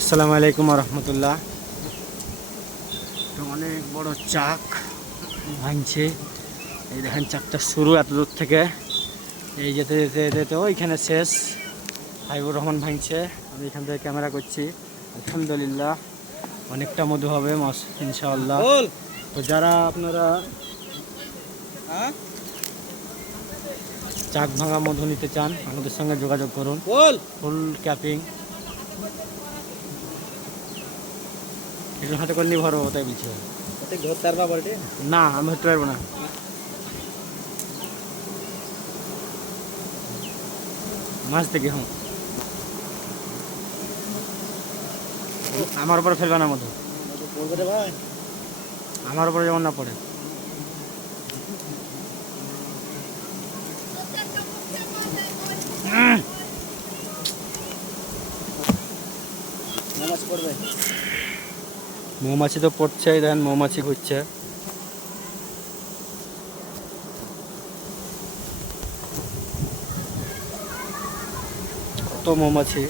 আসসালামু আলাইকুম রহমতুল্লাহ। তো অনেক বড় চাক ভাঙছে। এই দেখেন চাকটা শুরু এত দূর থেকে, এই যেতে যেতে যেতে ওইখানে শেষ। হাইবুর রহমান ভাঙছে, আমি এখান থেকে ক্যামেরা করছি। আলহামদুলিল্লাহ অনেকটা মধু হবে ইনশাআল্লাহ। তো যারা আপনারা চাক ভাঙা মধু নিতে চান আমাদের সঙ্গে যোগাযোগ করুন। ফুল ক্যাপিং একটু হাতে করে নিয়ে ভরো, ওটাই বলছি। না আমি হতে পারবো না। মাছ থেকে হুম, আমার উপরে ফেলবে না মধু, আমার উপরে যেমন না পড়ে। মৌমাছি তো পড়ছে, দেখেন মৌমাছি ঘুরছে। কত মৌমাছি।